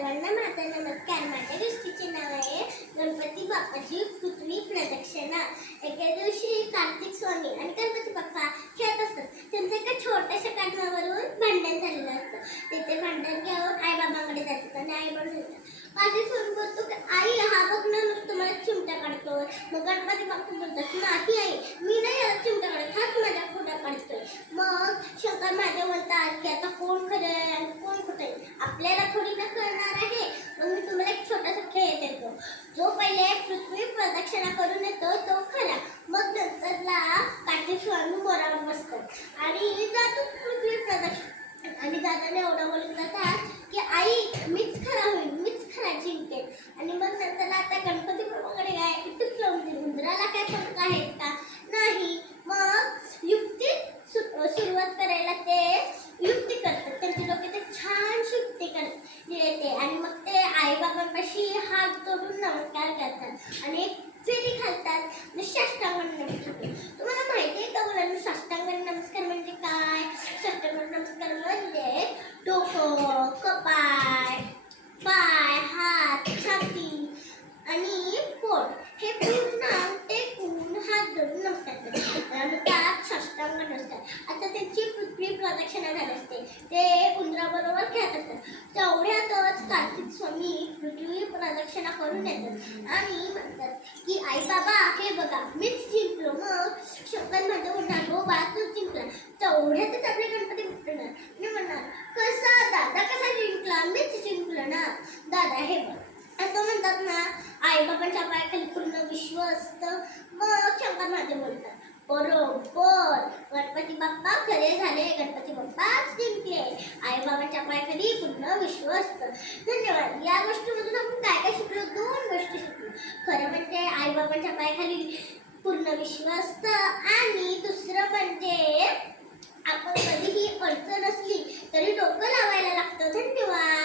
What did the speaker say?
सर्वांना माझा नमस्कार. माझ्या गोष्टीचे नाव आहे गणपती बाप्पाची पृथ्वी प्रदक्षिणा. एके दिवशी कार्तिक स्वामी आणि गणपती बाप्पा खेळत असतात. त्यांचं एका छोट्याशा कारणावरून भांडण झालेलं असतं. तिथे भांडण घेऊन आई बाबांकडे जातात आणि आई म्हणतात, कार्तिक स्वामी बोलतो की आई हा बघ ना नुसतं मला चिमटा काढतोय. मग गणपती बाप्पा बोलतात, नाही आई मी नाही याला चिमटा काढत, हाच माझ्या खोट्या काढतोय. मग शंकर महादेव म्हणतात की आता कोण खरं आहे आणि कोण खोटं आहे आपल्याला थोडी ना कळणार आहे. मग मी तुम्हाला एक छोटासा खेळ देतो. जो पहिले पृथ्वी प्रदक्षिणा करून येतो तो खरा. मग नंतरला कार्तिक स्वामी मोरावर बसतात आणि जातो पृथ्वी प्रदक्षिणा. आणि दादाने एवढं बोलून जातात की आई मीच खरा होईल, मीच खरा जिंकेल. आणि मग नंतरला आता गणपती बाप्पाकडे काय टिक लावून दिली. उंदराला काय फरक आहेत का? नाही. मग युक्ती सुरुवात करायला ते युक्ती करतात. त्यांचे लोक ते छान युक्ती येते आणि मग ते आईबाबांपाशी हात जोडून नमस्कार करतात आणि एक फेरी घालतात आणि साष्टांग नमस्कार. तुम्हाला माहिती आहे का मुलांना साष्टांग नमस्कार म्हणजे काय? साष्टांग नमस्कार म्हणजे डोकं, कपाळ, पाय, हात, छाती आणि पोट हे पूर्ण टेकून हात जोडून नमस्कार करतात आणि त्यात साष्टांग नमस्कार. आता त्यांची पृथ्वी प्रदक्षिणा झाली असते. ते उंदराबरोबर खेळत असतात. तेवढ्यातच कार्तिक स्वामी पृथ्वी प्रदक्षिणा करून येतात आणि म्हणतात की आई बाबा हे बघा मीच जिंकलो. मग शंकर महादेव म्हणणार, हो बाळा तूच जिंकला. तेवढ्यातच आपले गणपती फुटणार आणि म्हणणार, कसा दादा कसा जिंकला? मीच जिंकलो ना दादा हे बघ. असं म्हणतात ना, आईबाबांच्या पायाखाली पूर्ण विश्व असतं. मग शंकर महादेव बोलतात, बरोबर गणपती बाप्पा खरे झाले, गणपती बाप्पाच जिंकले. आईबाबांच्या पायाखाली पूर्ण विश्व असतं. धन्यवाद. या गोष्टीमधून आपण काय काय शिकलो? 2 गोष्टी शिकलो. खरं म्हणजे आईबाबांच्या पायाखाली पूर्ण विश्व असतं आणि दुसरं म्हणजे आपण कधीही अडचण असली तरी डोकं लावायला लागतं. धन्यवाद.